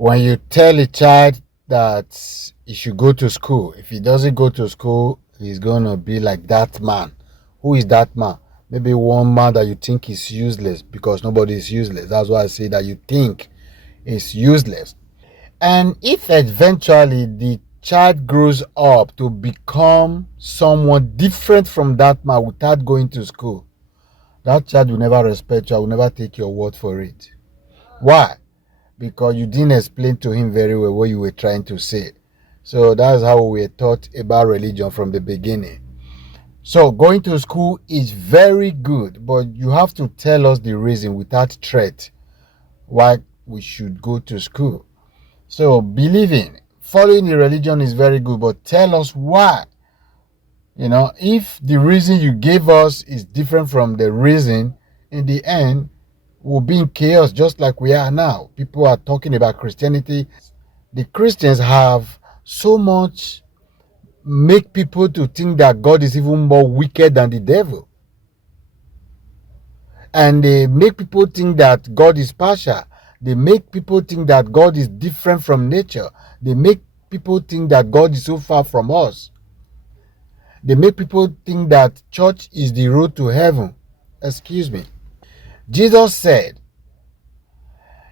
When you tell a child that he should go to school, if he doesn't go to school, he's going to be like that man. Who is that man? Maybe one man that you think is useless, because nobody is useless. That's why I say that you think is useless. And if eventually the child grows up to become someone different from that man without going to school, that child will never respect you. I will never take your word for it. Why? Because you didn't explain to him very well what you were trying to say. So that's how we were taught about religion from the beginning. So going to school is very good, but you have to tell us the reason without threat why we should go to school. So believing, following the religion is very good, but tell us why. If the reason you gave us is different from the reason, in the end, we'll be in chaos just like we are now. People are talking about Christianity. The Christians have so much make people to think that God is even more wicked than the devil. And they make people think that God is partial. They make people think that God is different from nature. They make people think that God is so far from us. They make people think that church is the road to heaven. Excuse me. Jesus said,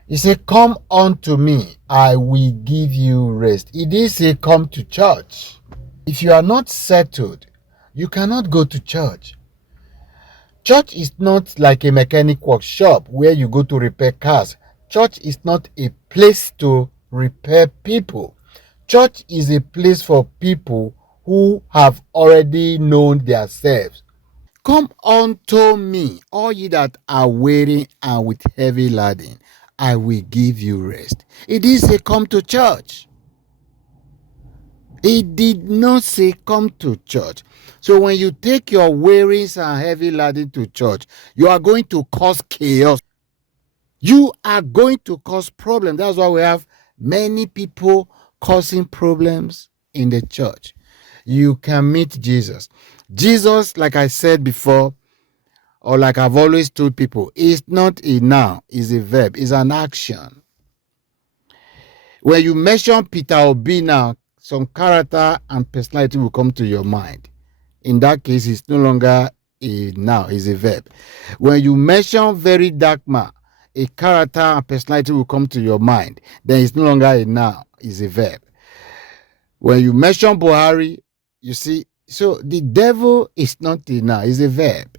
He said, come unto me, I will give you rest. He did say, come to church. If you are not settled, you cannot go to church. Church is not like a mechanic workshop where you go to repair cars. Church is not a place to repair people. Church is a place for people who have already known themselves. Come unto me, all ye that are weary and with heavy laden, I will give you rest. It did say come to church. It did not say come to church. So when you take your wearies and heavy laden to church, you are going to cause chaos. You are going to cause problems. That's why we have many people causing problems in the church. You can meet Jesus. Jesus, like I said before, or like I've always told people, is not a noun, is a verb, is an action. When you mention Peter Obi now, some character and personality will come to your mind. In that case, it's no longer a noun, it's a verb. When you mention very dark man, a character and personality will come to your mind. Then it's no longer a noun, it's a verb. When you mention Buhari, you see, so the devil is not a noun, it's a verb.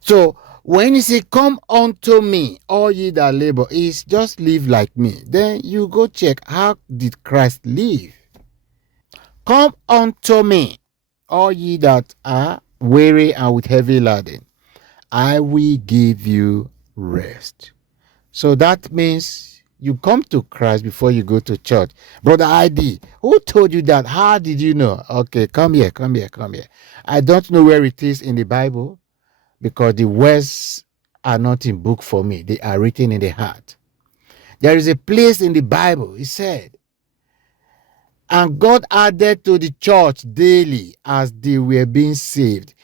So when he say, come unto me, all ye that labor, is just live like me. Then you go check, how did Christ live? Come unto me, all ye that are weary and with heavy laden, I will give you rest. So that means you come to Christ before you go to church. Brother Aiedee, who told you that? How did you know? Okay, come here. I don't know where it is in the Bible, because the words are not in book for me. They are written in the heart. There is a place in the Bible, it said, and God added to the church daily as they were being saved.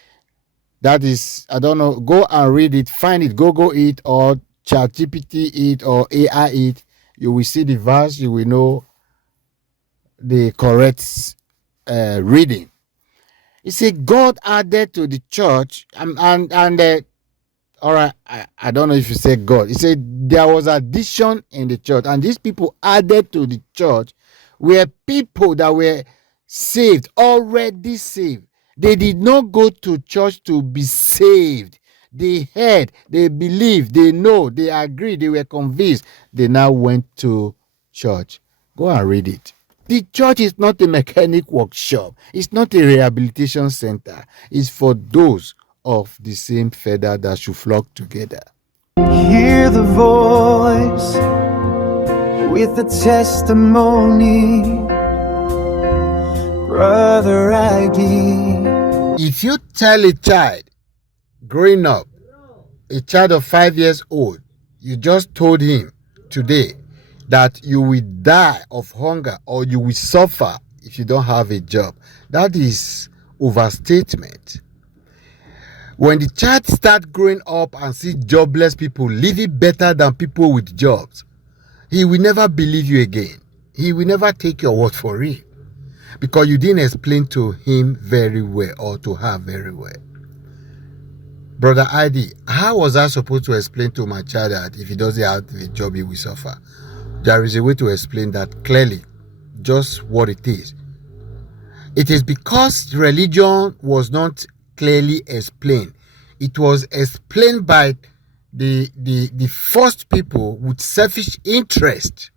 That is, I don't know, go and read it, find it, Google it, or ChatGPT it, or AI it. You will see the verse, you will know the correct reading. It said God added to the church, all right, I don't know if you say God. He said there was addition in the church, and these people added to the church were people that were saved, already saved. They did not go to church to be saved. They heard, they believed, they know, they agreed, they were convinced. They now went to church. Go and read it. The church is not a mechanic workshop. It's not a rehabilitation center. It's for those of the same feather that should flock together. Hear the voice with the testimony, Brother Aiedee. If you tell a child growing up, a child of 5 years old, you just told him today that you will die of hunger or you will suffer if you don't have a job, that is overstatement. When the child starts growing up and see jobless people living better than people with jobs, He will never believe you again. He will never take your word for real because you didn't explain to him very well or to her very well. Brother Aiedee, how was I supposed to explain to my child that if he doesn't have a job, he will suffer? There is a way to explain that clearly, just what it is. It is because religion was not clearly explained. It was explained by the first people with selfish interest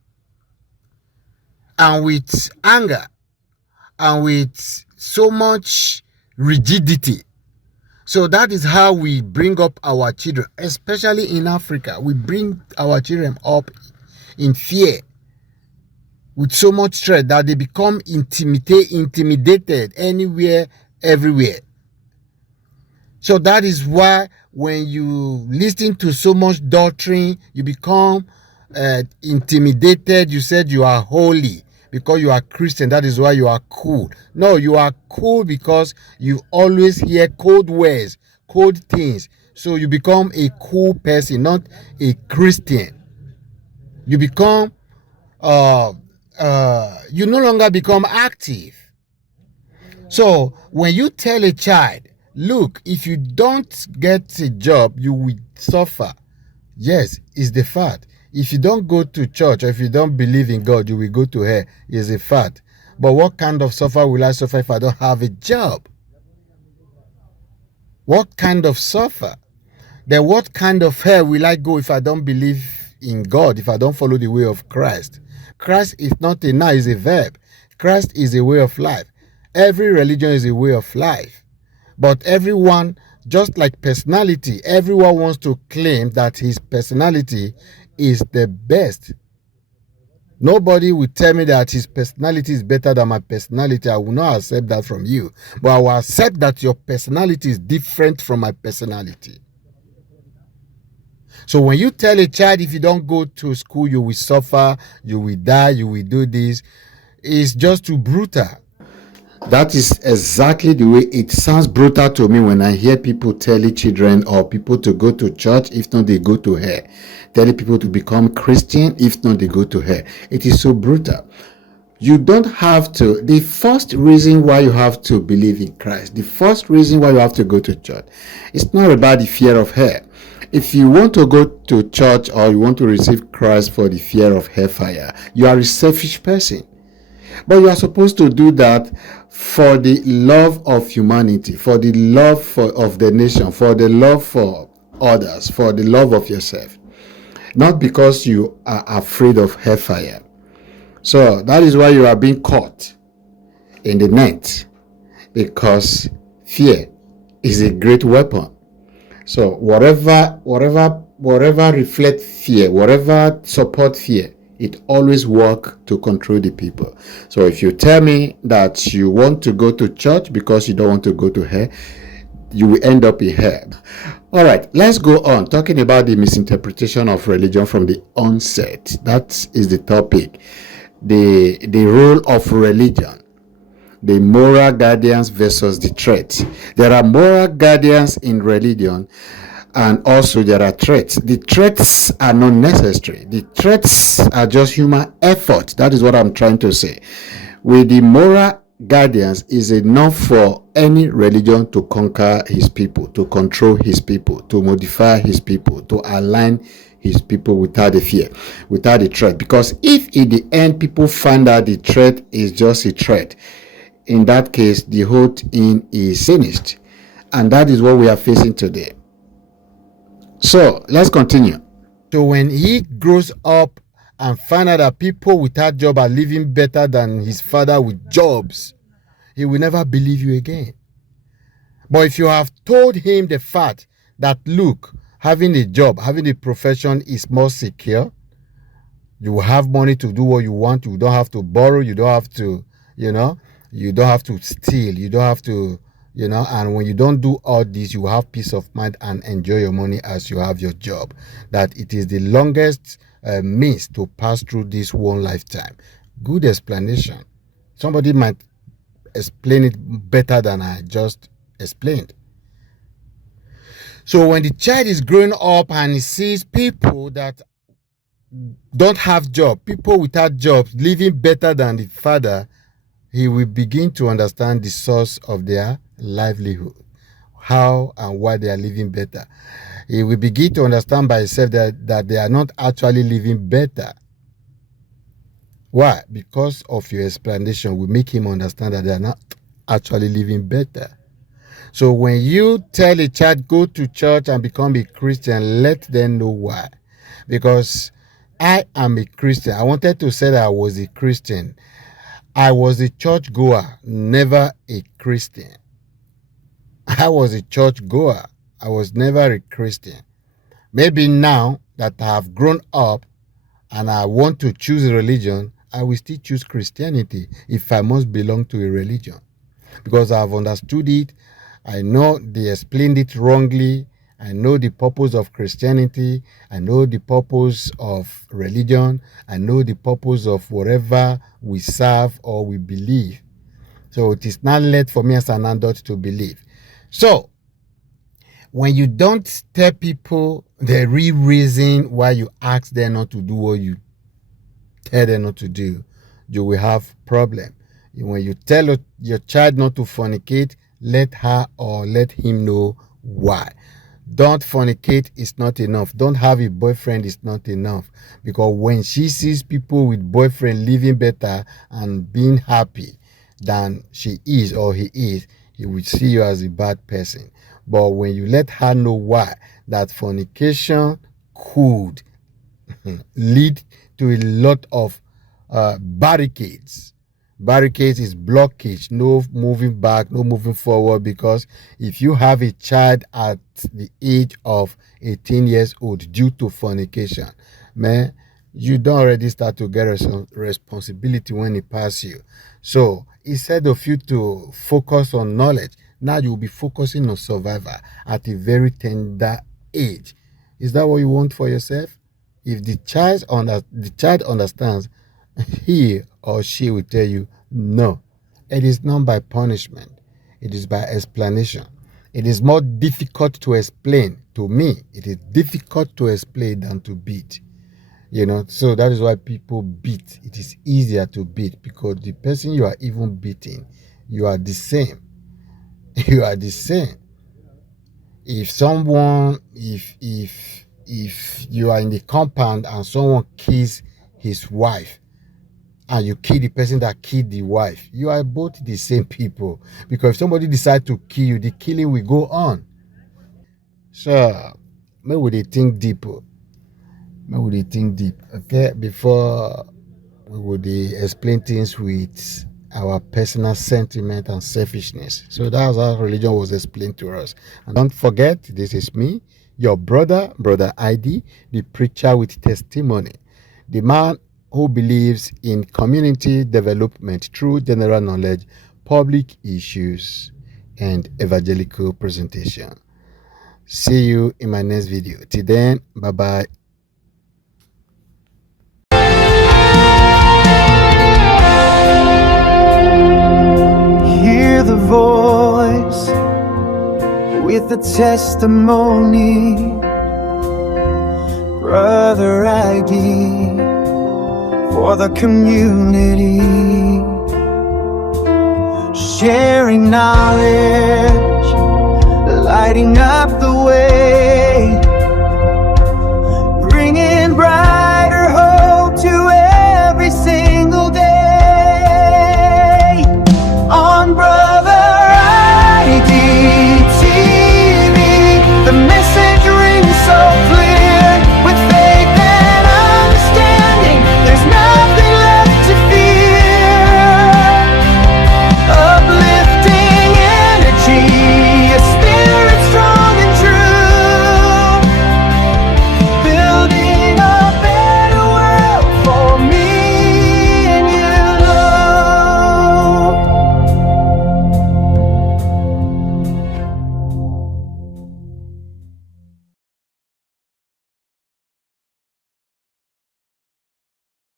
and with anger and with so much rigidity. So that is how we bring up our children, especially in Africa. We bring our children up in fear with so much threat that they become intimidated anywhere, everywhere. So that is why when you listen to so much doctrine, you become intimidated. You said you are holy because you are Christian. That is why you are cool. No, you are cool because you always hear cold words, cold things. So you become a cool person, not a Christian. You become, you no longer become active. So when you tell a child, look, if you don't get a job, you will suffer. Yes, it's the fact. If you don't go to church or if you don't believe in God, you will go to hell. It's a fact. But what kind of suffer will I suffer if I don't have a job? What kind of suffer? Then what kind of hell will I go if I don't believe in God, if I don't follow the way of Christ? Christ is not a noun, it's a verb. Christ is a way of life. Every religion is a way of life. But everyone, just like personality, everyone wants to claim that his personality is the best. Nobody will tell me that his personality is better than my personality. I will not accept that from you. But I will accept that your personality is different from my personality. So when you tell a child, if you don't go to school, you will suffer, you will die, you will do this, it's just too brutal. That is exactly the way it sounds brutal to me when I hear people telling children or people to go to church, if not they go to hell. Telling people to become Christian, if not they go to hell. It is so brutal. You don't have to. The first reason why you have to believe in Christ, the first reason why you have to go to church, it's not about the fear of hell. If you want to go to church or you want to receive Christ for the fear of hellfire, you are a selfish person. But you are supposed to do that for the love of humanity, for the love of the nation, for the love for others, for the love of yourself. Not because you are afraid of hellfire. So that is why you are being caught in the net, because fear is a great weapon. So whatever reflect fear, whatever support fear, it always work to control the people. So if you tell me that you want to go to church because you don't want to go to hell, you will end up in hell. All right, let's go on talking about the misinterpretation of religion from the onset. That is the topic. The role of religion, the moral guardians versus the threat. There are moral guardians in religion, and also there are threats. The threats are not necessary. The threats are just human effort. That is what I'm trying to say. With the moral guardians, is enough for any religion to conquer his people, to control his people, to modify his people, to align his people without the fear, without the threat. Because if in the end people find out the threat is just a threat, in that case the whole thing is finished. And that is what we are facing today. So let's continue. So when he grows up and find out that people without job are living better than his father with jobs, he will never believe you again. But if you have told him the fact that, look, having a job, having a profession is more secure, you will have money to do what you want, you don't have to borrow, you don't have to, you don't have to steal, you don't have to, and when you don't do all this, you have peace of mind and enjoy your money as you have your job. That it is the longest means to pass through this one lifetime. Good explanation. Somebody might explain it better than I just explained. So when the child is growing up and he sees people that don't have job, people without jobs living better than the father, he will begin to understand the source of their livelihood, how and why they are living better. He will begin to understand by himself that they are not actually living better. Why? Because of your explanation will make him understand that they are not actually living better. So when you tell a child go to church and become a Christian, let them know why. Because I am a Christian. I wanted to say that I was a Christian. I was a church goer, never a Christian. I was a church goer. I was never a Christian. Maybe now that I have grown up and I want to choose a religion, I will still choose Christianity if I must belong to a religion. Because I've understood it. I know they explained it wrongly. I know the purpose of Christianity. I know the purpose of religion. I know the purpose of whatever we serve or we believe. So it is not left for me as an adult to believe. So when you don't tell people the real reason why you ask them not to do what you tell them not to do, you will have problem. When you tell your child not to fornicate, let her or let him know why. Don't fornicate is not enough. Don't have a boyfriend is not enough. Because when she sees people with boyfriend living better and being happy than she is or he is, he will see you as a bad person. But when you let her know why, that fornication could lead to a lot of barricades. Barricades is blockage, no moving back, no moving forward. Because if you have a child at the age of 18 years old due to fornication, man, you don't already start to get responsibility when it passes you. So instead of you to focus on knowledge, now you'll be focusing on survival at a very tender age. Is that what you want for yourself? If the child understands, he or she will tell you no. It is not by punishment, it is by explanation. It is more difficult to explain. To me, it is difficult to explain than to beat. So that is why people beat. It is easier to beat because the person you are even beating, you are the same. You are the same. If you are in the compound and someone kills his wife and you kill the person that killed the wife, you are both the same people. Because if somebody decides to kill you, the killing will go on. So maybe they think deep. Maybe they think deep. Okay, before we would explain things with our personal sentiment and selfishness. So that's how religion was explained to us. And don't forget, this is me, your brother Aiedee, the preacher with testimony, the man who believes in community development through general knowledge, public issues, and evangelical presentation. See you in my next video. Till then, bye bye. Hear the voice with the testimony, Brother Aiedee, for the community, sharing knowledge, lighting up the way.